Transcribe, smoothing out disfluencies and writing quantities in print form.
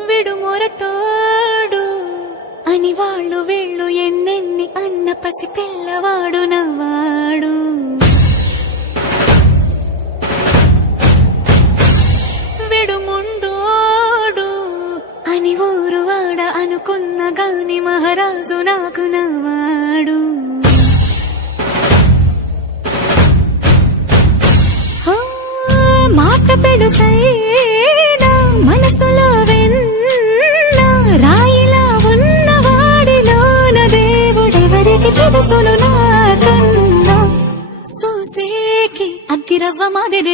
విడుమొరటోడు అని వాళ్ళు వీళ్ళు ఎన్నెన్ని అన్న పసి పిల్లవాడు నవ్వాడు. విడుముండోడు అని ఊరు వాడ అనుకున్న గాని మహారాజు నాకు నవ్వాడు. మాట పెడుసైనా మనసులో వెన్న రాయిలా ఉన్నవాడిలోన దేవుడెవరికి తెలుసును నాకన్నా. సూసేకి అగ్గిరవ్వ మాదిరి